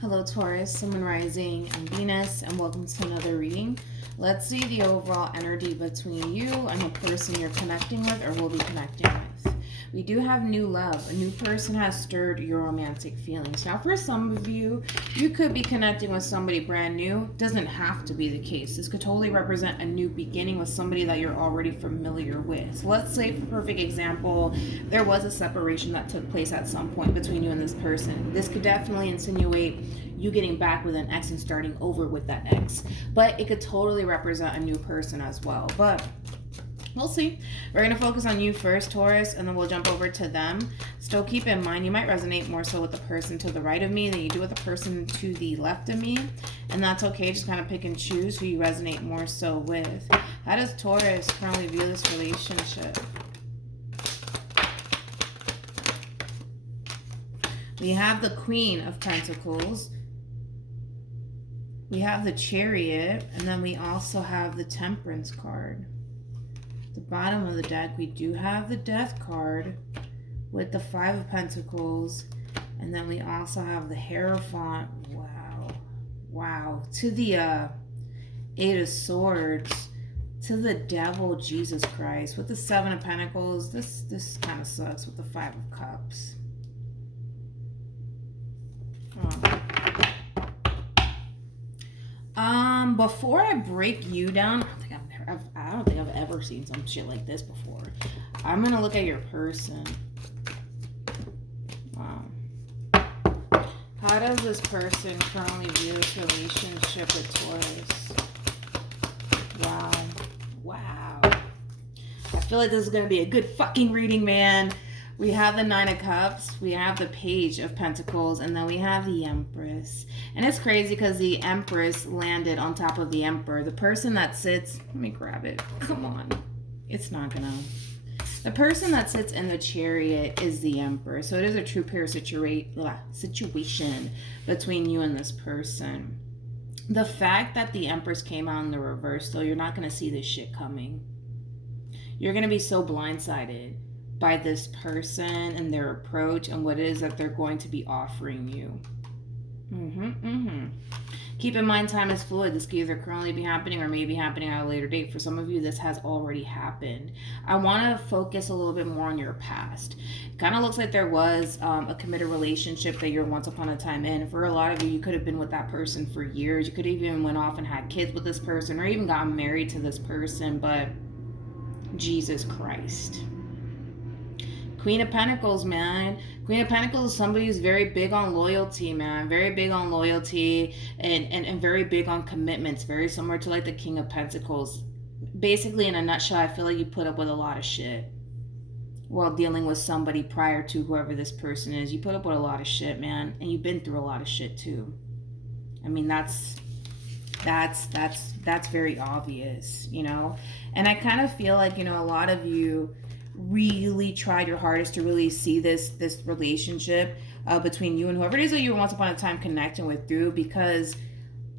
Hello, Taurus, Sun, Moon, Rising, and Venus, and welcome to another reading. Let's see the overall energy between you and the person you're connecting with or will be connecting with. We do have new love. A new person has stirred your romantic feelings. Now, for some of you, you could be connecting with somebody brand new. Doesn't have to be the case. This could totally represent a new beginning with somebody that you're already familiar with. So let's say, for perfect example, there was a separation that took place at some point between you and this person. This could definitely insinuate you getting back with an ex and starting over with that ex. But it could totally represent a new person as well. But we'll see. We're going to focus on you first, Taurus, and then we'll jump over to them. Still keep in mind, you might resonate more so with the person to the right of me than you do with the person to the left of me. And that's okay. Just kind of pick and choose who you resonate more so with. How does Taurus currently view this relationship? We have the Queen of Pentacles. We have the Chariot. And then we also have the Temperance card. The bottom of the deck, we do have the Death card with the Five of Pentacles, and then we also have the Hierophant. Wow. To the Eight of Swords, to the Devil, Jesus Christ, with the Seven of Pentacles. This kind of sucks with the Five of Cups. Before I break you down, I don't think I've ever seen some shit like this before. I'm gonna look at your person. Wow. How does this person currently view this relationship with Taurus? Wow. I feel like this is gonna be a good fucking reading, man. We have the Nine of Cups, we have the Page of Pentacles, and then we have the Empress. And it's crazy because the Empress landed on top of the Emperor. The person that sits, let me grab it. Come on. It's not gonna. The person that sits in the Chariot is the Emperor. So it is a true pair situation between you and this person. The fact that the Empress came out in the reverse, though, you're not gonna see this shit coming. You're gonna be so blindsided by this person and their approach and what it is that they're going to be offering you. Keep in mind, time is fluid. This could either currently be happening or may be happening at a later date. For some of you, this has already happened. I want to focus a little bit more on your past. It kind of looks like there was a committed relationship that you're once upon a time in. For a lot of you, you could have been with that person for years. You could have even went off and had kids with this person or even gotten married to this person, but Jesus Christ. Queen of Pentacles, man. Queen of Pentacles is somebody who's very big on loyalty, man. Very big on loyalty and very big on commitments. Very similar to like the King of Pentacles. Basically, in a nutshell, I feel like you put up with a lot of shit while dealing with somebody prior to whoever this person is. You put up with a lot of shit, man. And you've been through a lot of shit too. I mean, that's very obvious, you know? And I kind of feel like, you know, a lot of you really tried your hardest to really see this relationship between you and whoever it is that you were once upon a time connecting with through, because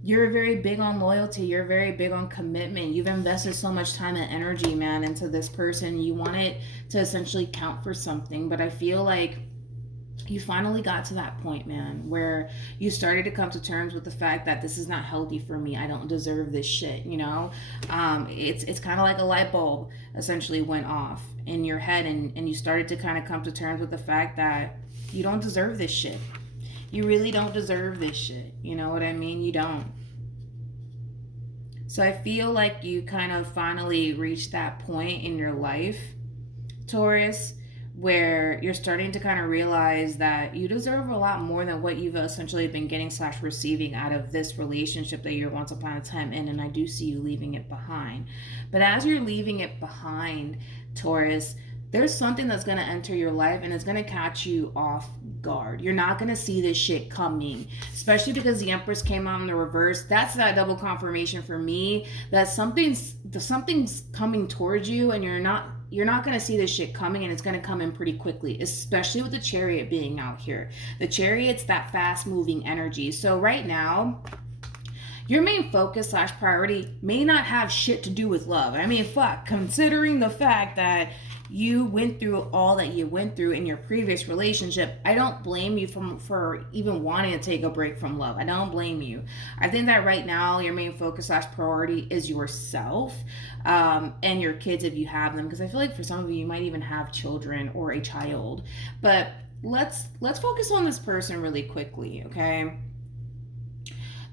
you're very big on loyalty. You're very big on commitment. You've invested so much time and energy, man, into this person. You want it to essentially count for something. But I feel like you finally got to that point, man, where you started to come to terms with the fact that this is not healthy for me. I don't deserve this shit, you know? It's kind of like a light bulb essentially went off in your head, and you started to kind of come to terms with the fact that you don't deserve this shit. You really don't deserve this shit. You know what I mean? You don't. So I feel like you kind of finally reached that point in your life, Taurus, where you're starting to kind of realize that you deserve a lot more than what you've essentially been getting / receiving out of this relationship that you're once upon a time in. And I do see you leaving it behind. But as you're leaving it behind, Taurus, there's something that's going to enter your life and it's going to catch you off guard. You're not going to see this shit coming, especially because the Empress came out in the reverse. That's that double confirmation for me that something's coming towards you, and you're not going to see this shit coming, and it's going to come in pretty quickly, especially with the Chariot being out here. The Chariot's that fast moving energy. So right now, your main focus / priority may not have shit to do with love. I mean, fuck, considering the fact that you went through all that you went through in your previous relationship. I don't blame you for even wanting to take a break from love. I don't blame you. I think that right now your main focus / priority is yourself, and your kids if you have them, because I feel like for some of you might even have children or a child. But let's focus on this person really quickly, okay?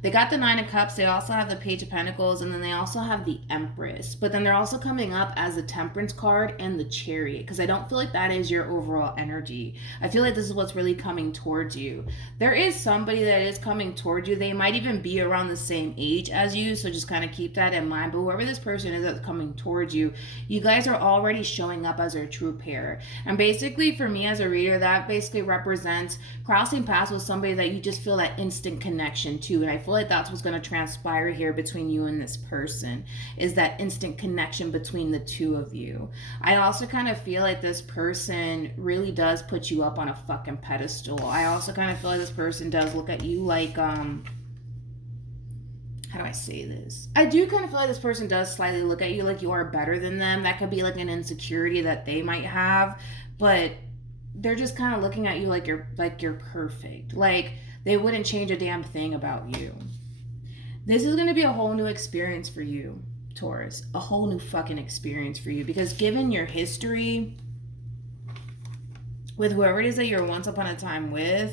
They got the Nine of Cups. They also have the Page of Pentacles, and then they also have the Empress. But then they're also coming up as the Temperance card and the Chariot, because I don't feel like that is your overall energy. I feel like this is what's really coming towards you. There is somebody that is coming towards you. They might even be around the same age as you, so just kind of keep that in mind. But whoever this person is that's coming towards you, you guys are already showing up as a true pair. And basically, for me as a reader, that basically represents crossing paths with somebody that you just feel that instant connection to. And I feel like that's what's going to transpire here between you and this person, is that instant connection between the two of you. I also kind of feel like this person really does put you up on a fucking pedestal. I also kind of feel like this person does look at you like, how do I say this? I do kind of feel like this person does slightly look at you like you are better than them. That could be like an insecurity that they might have, but they're just kind of looking at you like you're perfect. Like they wouldn't change a damn thing about you. This is going to be a whole new experience for you, Taurus. A whole new fucking experience for you, because given your history with whoever it is that you're once upon a time with,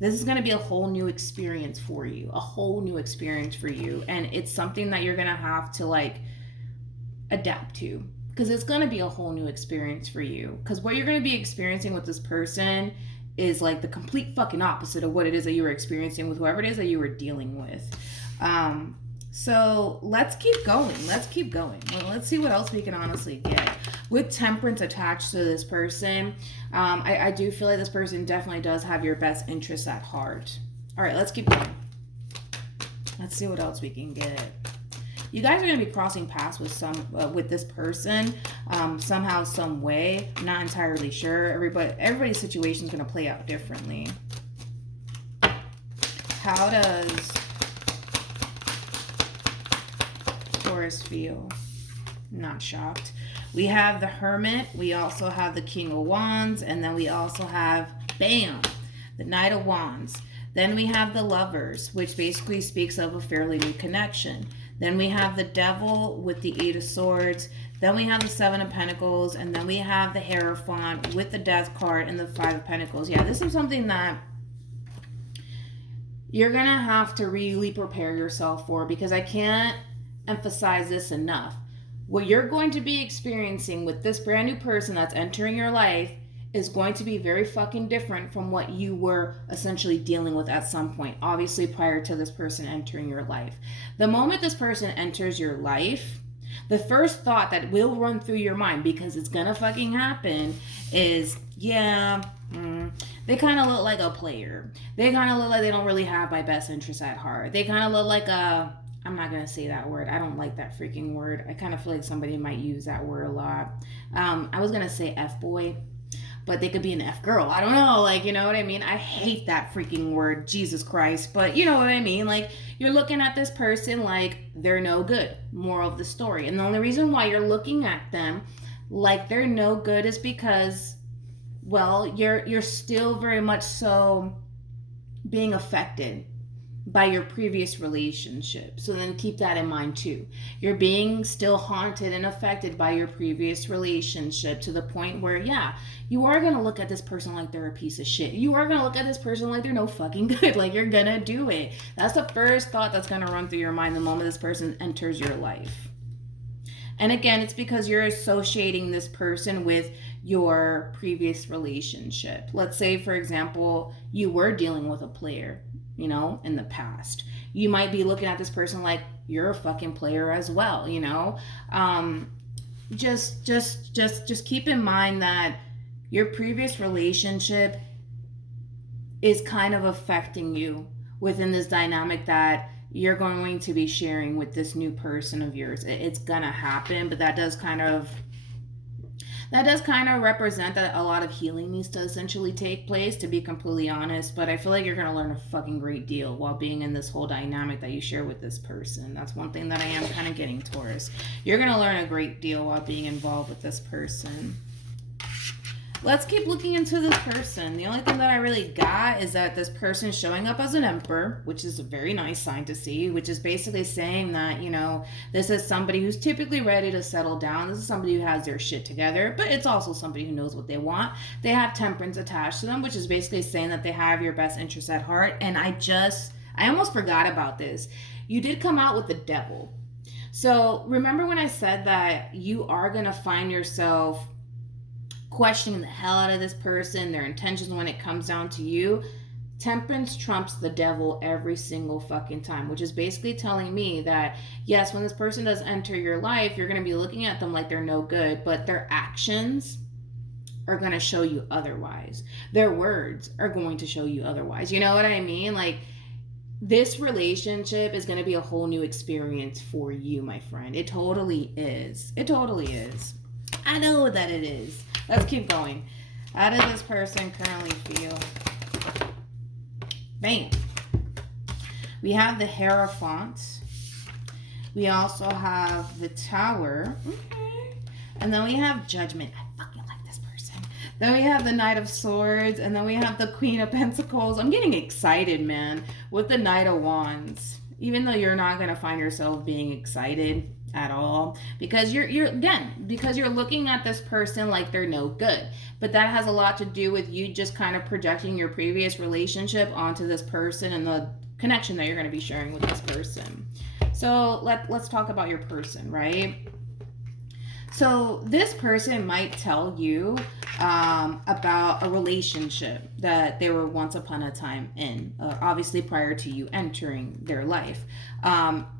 this is going to be a whole new experience for you. A whole new experience for you. And it's something that you're going to have to like adapt to, because it's going to be a whole new experience for you. Because what you're going to be experiencing with this person is like the complete fucking opposite of what it is that you were experiencing with whoever it is that you were dealing with. So let's keep going. Well, let's see what else we can honestly get. With Temperance attached to this person, I do feel like this person definitely does have your best interests at heart. All right, let's keep going. Let's see what else we can get. You guys are going to be crossing paths with this person somehow, some way. I'm not entirely sure. Everybody's situation is going to play out differently. How does Taurus feel? Not shocked. We have the Hermit. We also have the King of Wands. And then we also have, bam, the Knight of Wands. Then we have the Lovers, which basically speaks of a fairly new connection. Then we have the Devil with the Eight of Swords. Then we have the Seven of Pentacles. And then we have the Hierophant with the Death card and the Five of Pentacles. Yeah, this is something that you're going to have to really prepare yourself for, because I can't emphasize this enough. What you're going to be experiencing with this brand new person that's entering your life is going to be very fucking different from what you were essentially dealing with at some point, obviously prior to this person entering your life. The moment this person enters your life, the first thought that will run through your mind, because it's gonna fucking happen, is, yeah, they kind of look like a player. They kind of look like they don't really have my best interests at heart. They kind of look like a, I'm not going to say that word. I don't like that freaking word. I kind of feel like somebody might use that word a lot. I was going to say F-boy, but they could be an F-girl. I don't know. Like, you know what I mean? I hate that freaking word. Jesus Christ. But you know what I mean? Like, you're looking at this person like they're no good. Moral of the story. And the only reason why you're looking at them like they're no good is because, well, you're still very much so being affected by your previous relationship. So then keep that in mind too. You're being still haunted and affected by your previous relationship, to the point where, yeah, you are going to look at this person like they're a piece of shit. You are going to look at this person like they're no fucking good. Like, you're going to do it. That's the first thought that's going to run through your mind the moment this person enters your life. And again, it's because you're associating this person with your previous relationship. Let's say, for example, you were dealing with a player, you know, in the past. You might be looking at this person like you're a fucking player as well, you know. Just keep in mind that your previous relationship is kind of affecting you within this dynamic that you're going to be sharing with this new person of yours. It's gonna happen, but that does kind of That does kind of represent that a lot of healing needs to essentially take place, to be completely honest. But I feel like you're going to learn a fucking great deal while being in this whole dynamic that you share with this person. That's one thing that I am kind of getting towards. You're going to learn a great deal while being involved with this person. Let's keep looking into this person. The only thing that I really got is that this person is showing up as an emperor, which is a very nice sign to see, which is basically saying that, you know, this is somebody who's typically ready to settle down. This is somebody who has their shit together, but it's also somebody who knows what they want. They have temperance attached to them, which is basically saying that they have your best interests at heart. And I almost forgot about this. You did come out with the devil. So remember when I said that you are going to find yourself questioning the hell out of this person, their intentions when it comes down to you? Temperance trumps the devil every single fucking time, which is basically telling me that, yes, when this person does enter your life, you're going to be looking at them like they're no good, but their actions are going to show you otherwise. Their words are going to show you otherwise. You know what I mean? Like, this relationship is going to be a whole new experience for you, my friend. It totally is. It totally is. I know that it is. Let's keep going. How does this person currently feel? Bam. We have the Hierophant. We also have the Tower. Okay. And then we have Judgment. I fucking like this person. Then we have the Knight of Swords. And then we have the Queen of Pentacles. I'm getting excited, man, with the Knight of Wands. Even though you're not going to find yourself being excited at all, because you're looking at this person like they're no good. But that has a lot to do with you just kind of projecting your previous relationship onto this person and the connection that you're going to be sharing with this person. So let's talk about your person, right? So this person might tell you about a relationship that they were once upon a time in, obviously prior to you entering their life,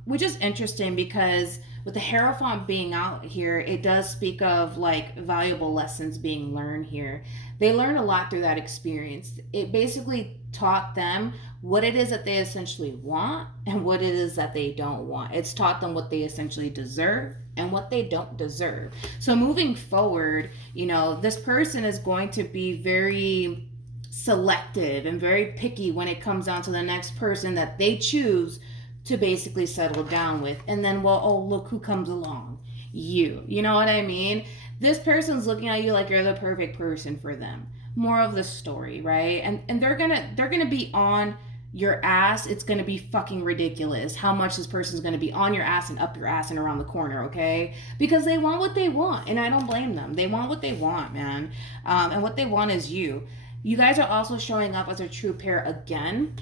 which is interesting because with the Hierophant being out here, it does speak of like valuable lessons being learned here. They learned a lot through that experience. It basically taught them what it is that they essentially want and what it is that they don't want. It's taught them what they essentially deserve and what they don't deserve. So moving forward, you know, this person is going to be very selective and very picky when it comes down to the next person that they choose to basically settle down with. And then, well, oh, look who comes along. You know what I mean? This person's looking at you like you're the perfect person for them. More of the story, right? And they're gonna be on your ass. It's gonna be fucking ridiculous how much this person's gonna be on your ass and up your ass and around the corner, okay? Because they want what they want, and I don't blame them. They want what they want, man. And what they want is you. You guys are also showing up as a true pair again.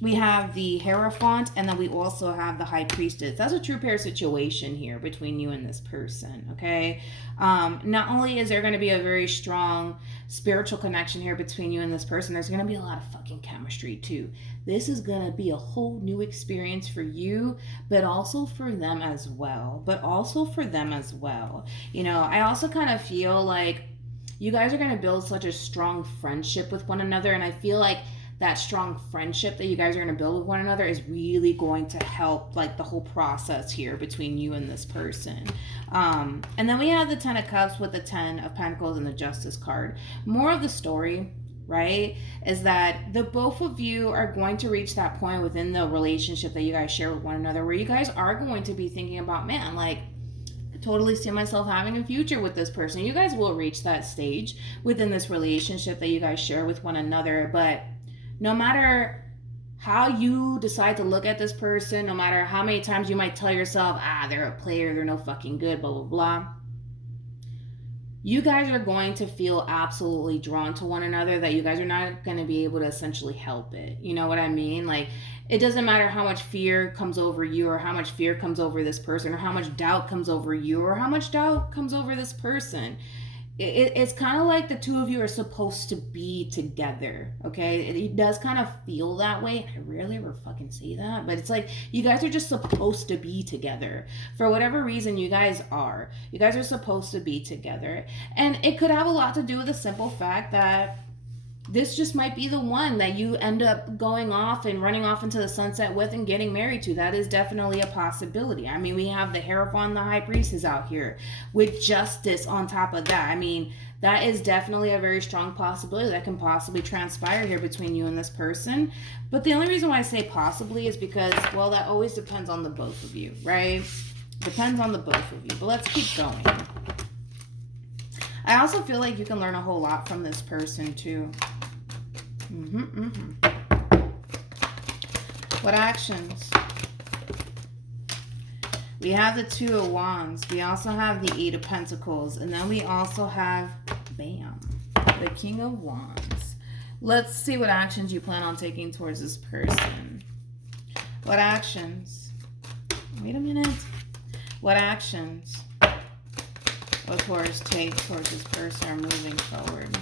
We have the Hierophant, and then we also have the High Priestess. That's a true pair situation here between you and this person, okay? Not only is there going to be a very strong spiritual connection here between you and this person, there's going to be a lot of fucking chemistry too. This is going to be a whole new experience for you, but also for them as well. You know, I also kind of feel like you guys are going to build such a strong friendship with one another, and I feel like that strong friendship that you guys are going to build with one another is really going to help like the whole process here between you and this person. And then we have the 10 of Cups with the 10 of Pentacles and the Justice card. More of the story, right, is that the both of you are going to reach that point within the relationship that you guys share with one another where you guys are going to be thinking about, man, like, I totally see myself having a future with this person. You guys will reach that stage within this relationship that you guys share with one another. But no matter how you decide to look at this person, no matter how many times you might tell yourself, they're a player, they're no fucking good, blah, blah, blah, you guys are going to feel absolutely drawn to one another, that you guys are not going to be able to essentially help it. You know what I mean? Like, it doesn't matter how much fear comes over you, or how much fear comes over this person, or how much doubt comes over you, or how much doubt comes over this person. It's kind of like the two of you are supposed to be together, okay? It does kind of feel that way. I rarely ever fucking say that, but it's like you guys are just supposed to be together. For whatever reason, you guys are. You guys are supposed to be together. And it could have a lot to do with the simple fact that this just might be the one that you end up going off and running off into the sunset with and getting married to. That is definitely a possibility. I mean, we have the Hierophant, the High Priestess out here with Justice on top of that. I mean, that is definitely a very strong possibility that can possibly transpire here between you and this person. But the only reason why I say possibly is because, well, that always depends on the both of you, right? Depends on the both of you. But let's keep going. I also feel like you can learn a whole lot from this person too. What actions? We have the Two of Wands. We also have the Eight of Pentacles. And then we also have, bam, the King of Wands. Let's see what actions you plan on taking towards this person. What actions? Wait a minute. What actions will Taurus take towards this person or moving forward?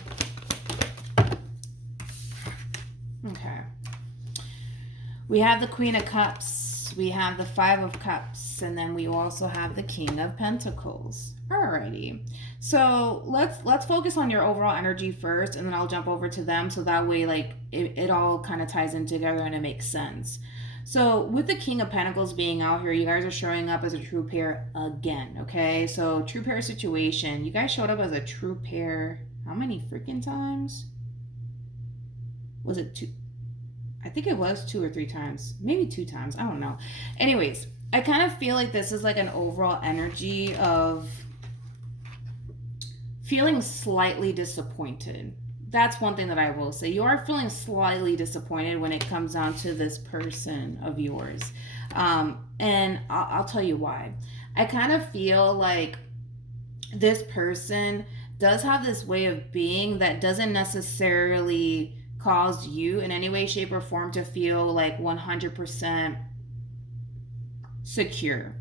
Okay. We have the Queen of Cups. We have the Five of Cups. And then we also have the King of Pentacles. Alrighty. So let's focus on your overall energy first, and then I'll jump over to them. So that way, like, it all kind of ties in together and it makes sense. So with the King of Pentacles being out here, you guys are showing up as a true pair again, okay? So true pair situation. You guys showed up as a true pair how many freaking times? Was it 2? I think it was 2 or 3 times. Maybe 2 times. I don't know. Anyways, I kind of feel like this is like an overall energy of feeling slightly disappointed. That's one thing that I will say. You are feeling slightly disappointed when it comes down to this person of yours. And I'll tell you why. I kind of feel like this person does have this way of being that doesn't necessarily cause you in any way, shape, or form to feel like 100% secure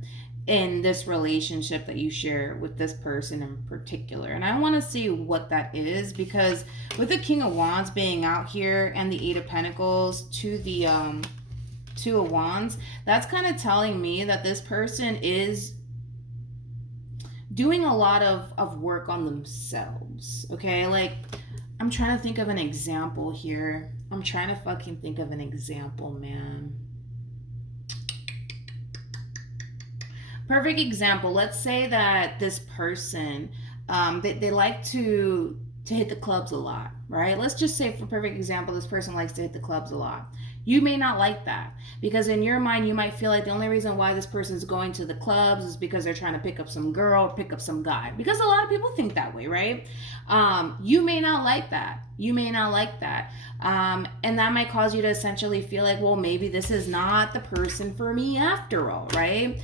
in this relationship that you share with this person in particular. And I want to see what that is, because with the King of Wands being out here and the Eight of Pentacles to the Two of Wands, that's kind of telling me that this person is doing a lot of work on themselves, okay? Like, I'm trying to think of an example here. I'm trying to fucking think of an example, man. Perfect example. Let's say that this person, they like to hit the clubs a lot, right? Let's just say, for perfect example, this person likes to hit the clubs a lot. You may not like that, because in your mind, you might feel like the only reason why this person's going to the clubs is because they're trying to pick up some girl, pick up some guy, because a lot of people think that way, right? You may not like that. You may not like that. And that might cause you to essentially feel like, well, maybe this is not the person for me after all, right?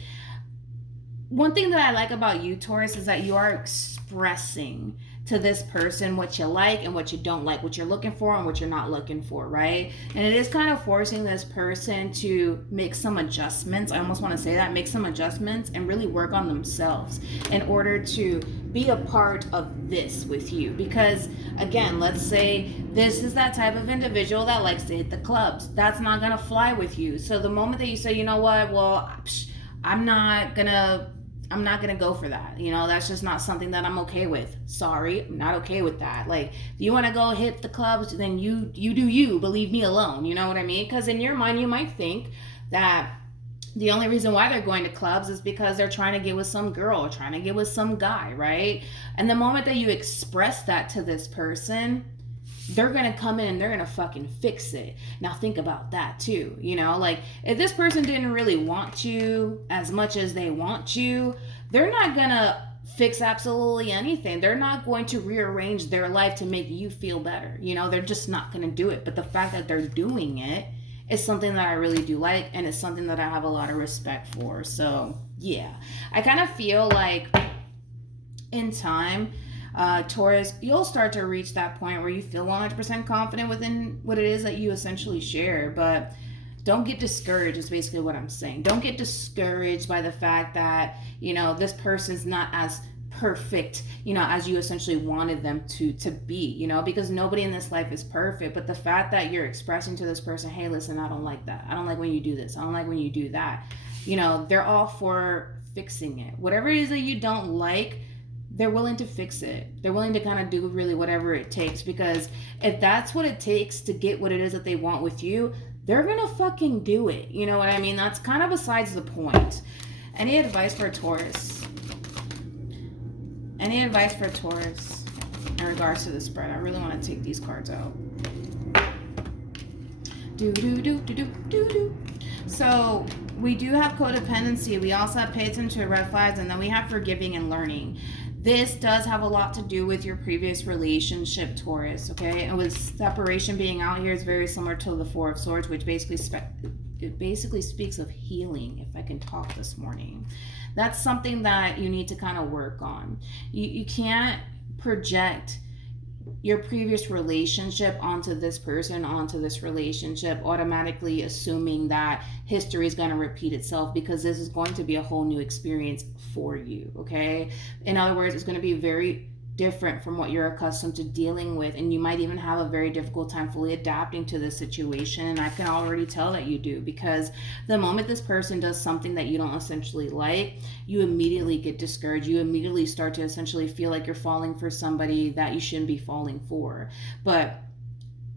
One thing that I like about you, Taurus, is that you are expressing to this person what you like and what you don't like, what you're looking for and what you're not looking for, right? And it is kind of forcing this person to make some adjustments. I almost want to say that, make some adjustments and really work on themselves in order to be a part of this with you. Because again, let's say this is that type of individual that likes to hit the clubs. That's not going to fly with you. So the moment that you say, you know what, well, I'm not gonna go for that. You know, that's just not something that I'm okay with. Sorry, I'm not okay with that. Like, if you want to go hit the clubs, then you do you. Believe me alone. You know what I mean? Because in your mind, you might think that the only reason why they're going to clubs is because they're trying to get with some girl or trying to get with some guy, right? And the moment that you express that to this person, they're going to come in and they're going to fucking fix it. Now think about that too. You know, like, if this person didn't really want you as much as they want you, they're not going to fix absolutely anything. They're not going to rearrange their life to make you feel better. You know, they're just not going to do it. But the fact that they're doing it is something that I really do like, and it's something that I have a lot of respect for. So yeah, I kind of feel like in time, Taurus, you'll start to reach that point where you feel 100% confident within what it is that you essentially share. But don't get discouraged is basically what I'm saying. Don't get discouraged by the fact that, you know, this person's not as perfect, you know, as you essentially wanted them to be, you know, because nobody in this life is perfect. But the fact that you're expressing to this person, hey, listen, I don't like that. I don't like when you do this. I don't like when you do that. You know, they're all for fixing it. Whatever it is that you don't like, they're willing to fix it. They're willing to kind of do really whatever it takes, because if that's what it takes to get what it is that they want with you, they're gonna fucking do it. You know what I mean? That's kind of besides the point. Any advice for Taurus? Any advice for Taurus in regards to the spread? I really want to take these cards out. So we do have codependency. We also have pay attention to red flags, and then we have forgiving and learning. This does have a lot to do with your previous relationship, Taurus, okay? And with separation being out here, is very similar to the Four of Swords, which basically speaks of healing, if I can talk this morning. That's something that you need to kind of work on. You can't project your previous relationship onto this person, onto this relationship, automatically assuming that history is going to repeat itself, because this is going to be a whole new experience for you, okay? In other words, it's going to be very different from what you're accustomed to dealing with, and you might even have a very difficult time fully adapting to this situation. And I can already tell that you do, because the moment this person does something that you don't essentially like, you immediately get discouraged. You immediately start to essentially feel like you're falling for somebody that you shouldn't be falling for. But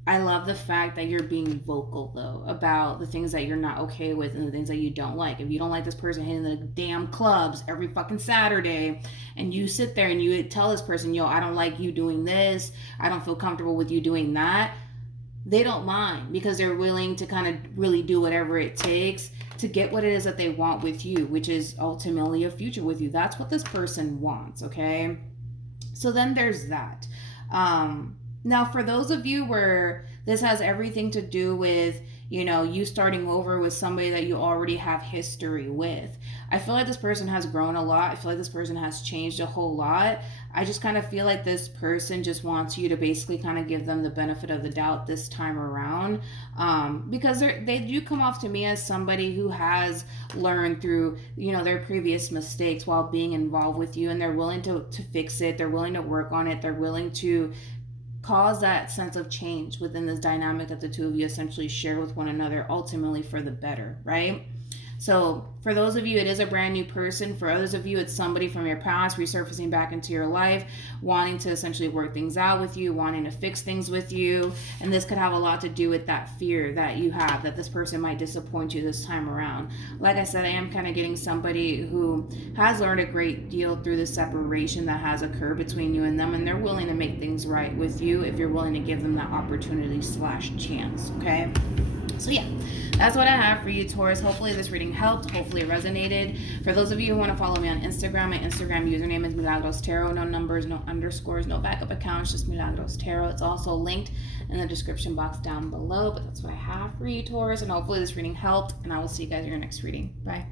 I love the fact that you're being vocal, though, about the things that you're not okay with and the things that you don't like. If you don't like this person hitting the damn clubs every fucking Saturday, and you sit there and you tell this person, yo, I don't like you doing this, I don't feel comfortable with you doing that, they don't mind, because they're willing to kind of really do whatever it takes to get what it is that they want with you, which is ultimately a future with you. That's what this person wants, okay? So then there's that. Now, for those of you where this has everything to do with, you know, you starting over with somebody that you already have history with, I feel like this person has grown a lot. I feel like this person has changed a whole lot. I just kind of feel like this person just wants you to basically kind of give them the benefit of the doubt this time around, because they do come off to me as somebody who has learned through, you know, their previous mistakes while being involved with you, and they're willing to fix it. They're willing to work on it. They're willing to cause that sense of change within this dynamic that the two of you essentially share with one another, ultimately for the better, right? So for those of you, it is a brand new person. For others of you, it's somebody from your past resurfacing back into your life, wanting to essentially work things out with you, wanting to fix things with you. And this could have a lot to do with that fear that you have, that this person might disappoint you this time around. Like I said, I am kind of getting somebody who has learned a great deal through the separation that has occurred between you and them, and they're willing to make things right with you if you're willing to give them that opportunity / chance, okay? So yeah, that's what I have for you, Taurus. Hopefully this reading helped. Hopefully it resonated. For those of you who want to follow me on Instagram, my Instagram username is Milagros Tarot. No numbers, no underscores, no backup accounts, just Milagros Tarot. It's also linked in the description box down below. But that's what I have for you, Taurus. And hopefully this reading helped. And I will see you guys in your next reading. Bye.